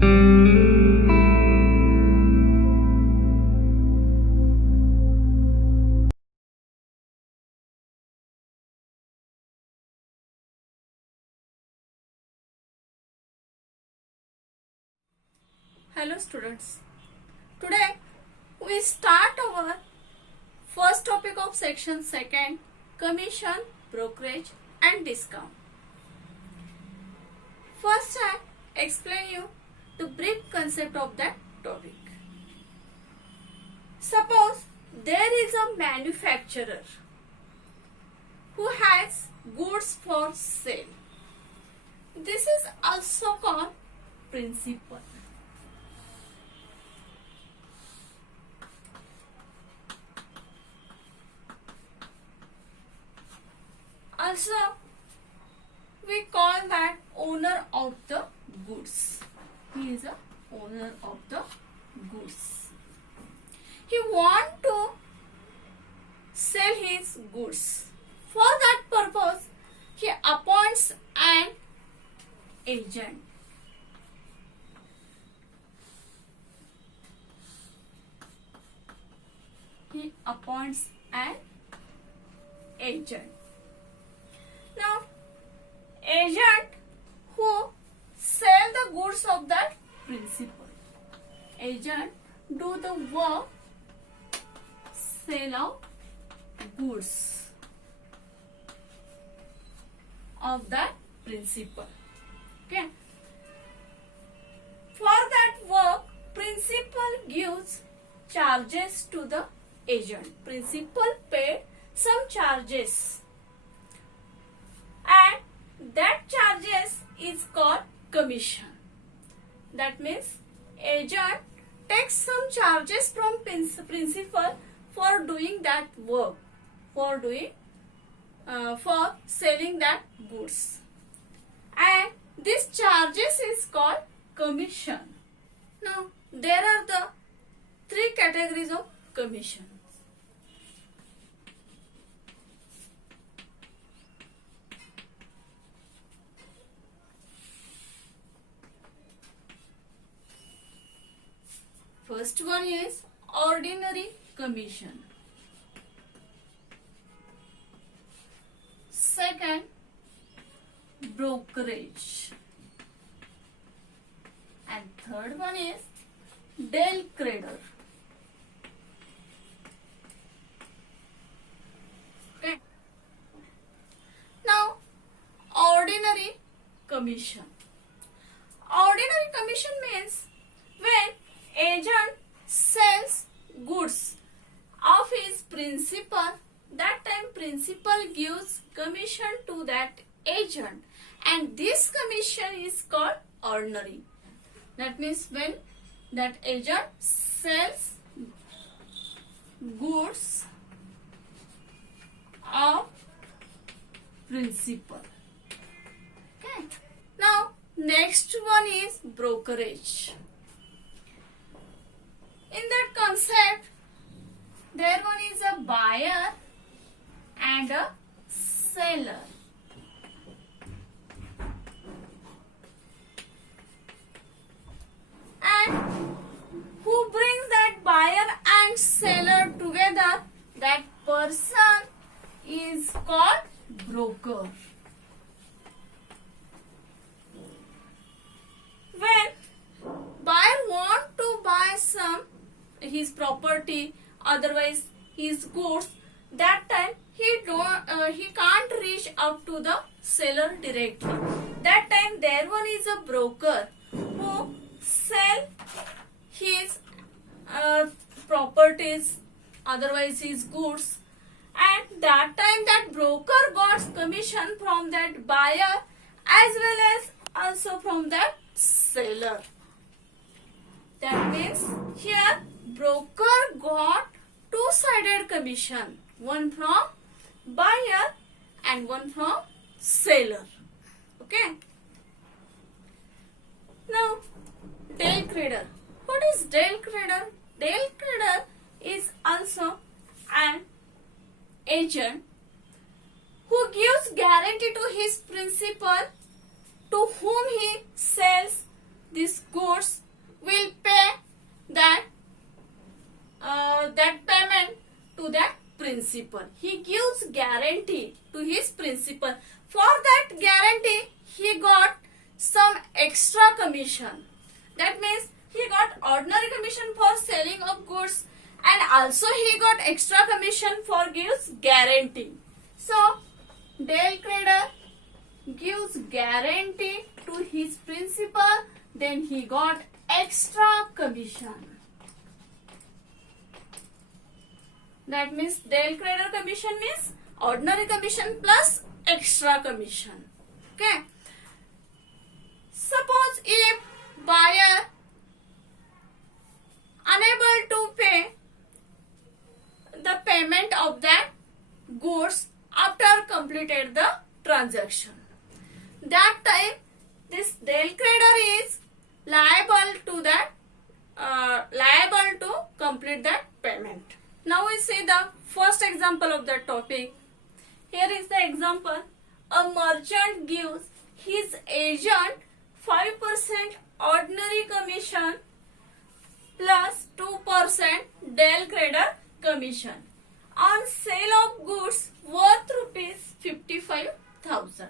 Hello students, today we start our first topic of section 2nd, commission, brokerage and discount. First I explain you the brief concept of that topic. Suppose there is a manufacturer who has goods for sale. This is also called principal. Also, we call that owner of the goods. He is a owner of the goods. He want to sell his goods. For that purpose, he appoints an agent. He appoints an agent. Now, agent who sell the goods of that principal. Agent do the work, sell of goods of that principal. Okay. For that work, principal gives charges to the agent. Principal paid some charges. And that charges is called commission. That means agent takes some charges from principal for doing that work, for selling that goods, and this charges is called commission. Now there are the three categories of commission. First one is ordinary commission. Second, brokerage. And third one is Dale Crader. Okay. Now, ordinary commission. Ordinary commission means when agent sells goods of his principal, that time principal gives commission to that agent, and this commission is called ordinary. That means when that agent sells goods of principal. Okay. Now next one is brokerage. In that concept, there one is a buyer and a seller. And who brings that buyer and seller together? That person is called broker. When buyer want to buy his property, otherwise his goods, that time he can't reach up to the seller directly. That time there one is a broker who sell his properties, otherwise his goods, and that time that broker got commission from that buyer as well as also from that seller. That means here broker got two-sided commission, one from buyer and one from seller. Okay. Now Dale Crader. What is Dale Crader? Dale Crader is also an agent who gives guarantee to his principal to whom he sells these goods will pay that payment to that principal. He gives guarantee to his principal. For that guarantee, he got some extra commission. That means he got ordinary commission for selling of goods, and also he got extra commission for gives guarantee. So Dale Crader gives guarantee to his principal, then he got extra commission. That means Dale Crader commission means ordinary commission plus extra commission. Okay. Suppose if buyer unable to pay the payment of that goods after completed the transaction, that time this Dale Crader is liable to complete that payment. Now we see the first example of that topic. Here is the example. A merchant gives his agent 5% ordinary commission plus 2% Dale Crader commission on sale of goods worth rupees 55,000.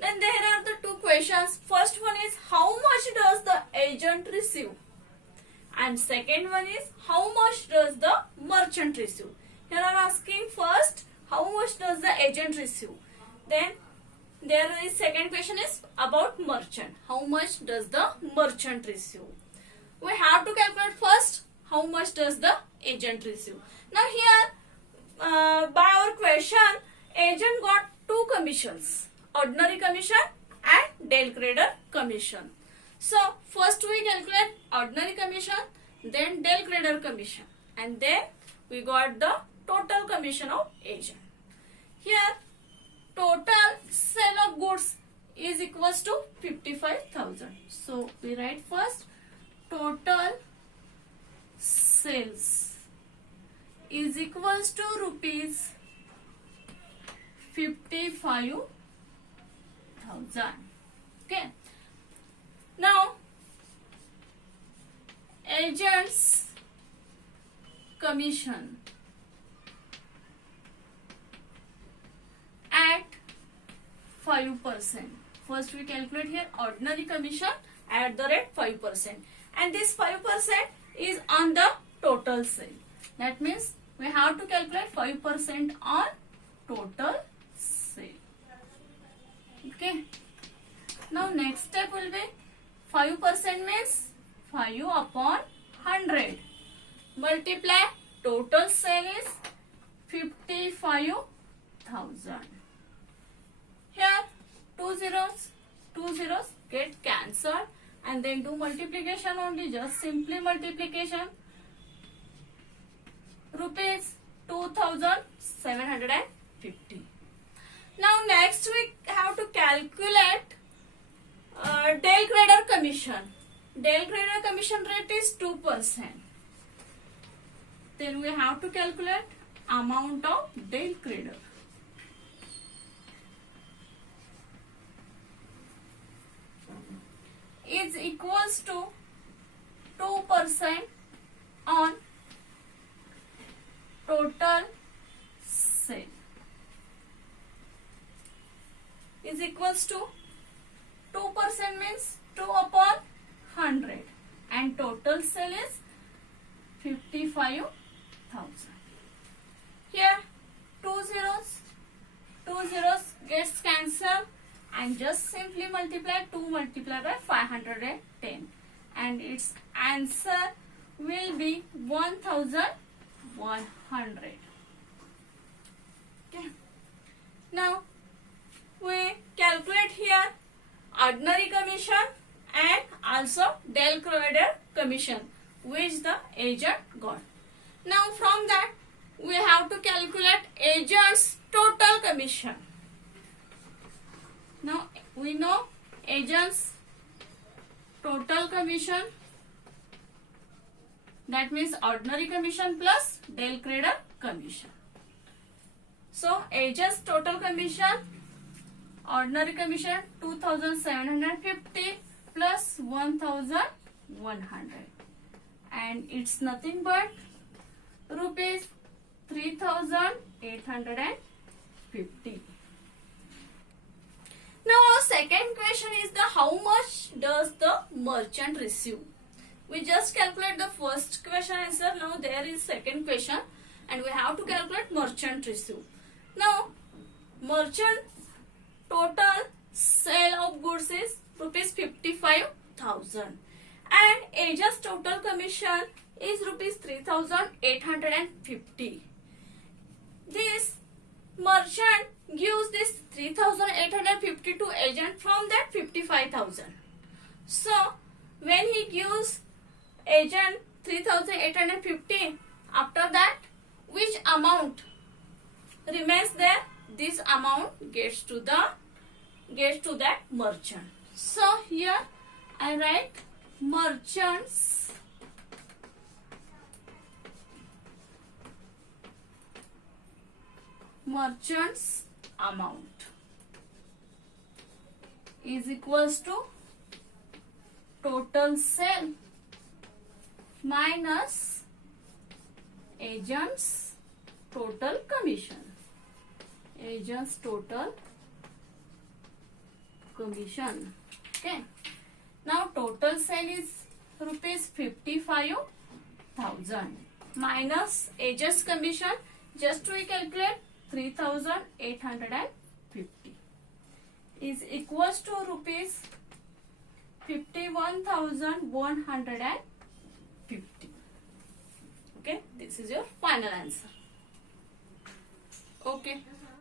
Then there are the two questions. First one is how much does the agent receive? And second one is how much does the merchant receive? Here I am asking first how much does the agent receive? Then there is second question is about merchant. How much does the merchant receive? We have to calculate first how much does the agent receive. Now here by our question, agent got two commissions, ordinary commission and Dale Crader commission. So first we calculate ordinary commission, then Dale Crader commission, and then we got the total commission of agent. Here total sale of goods is equals to 55,000. So we write first total sales is equals to rupees 55,000. Okay. Now agent's commission at 5%. First we calculate here ordinary commission at the rate 5%, and this 5% is on the total sale. That means we have to calculate 5% on total sale. Okay. Now next step will be 5% means 5 upon 100. Multiply total sale is 55,000. Here two zeros get cancelled, and then do multiplication only, just simply multiplication. Rupees 2,750. Now next we have to calculate Dale Crader commission. Dale Crader commission rate is 2%. Then we have to calculate amount of Dale Crader. Is equals to 2% on total sale. Is equals to 2% means 2 upon 100, and total sale is 55,000. Here two zeros gets cancelled, and just simply multiply 2 multiplied by 510, and its answer will be 1,100. Okay. Now we calculate here ordinary commission and also Dale Crader commission which the agent got. Now from that we have to calculate agent's total commission. Now we know agent's total commission, that means ordinary commission plus Dale Crader commission. So agent's total commission, ordinary commission 2,750 plus 1100, and it's nothing but rupees 3850. Now our second question is the how much does the merchant receive? We just calculate the first question answer. Now there is second question and we have to calculate merchant receive. Now merchant total sale of goods is rupees 55,000 and agent's total commission is rupees 3850. This merchant gives this 3850 to agent from that 55,000. So when he gives agent 3850, after that which amount remains there, this amount gets to that merchant. So here I write merchant's amount is equals to total sale minus agent's total commission. Agent's total commission. Okay. Now total sale is rupees 55,000 minus agent's commission. Just we calculate 3850 is equals to rupees 51,150. Okay, this is your final answer. Okay.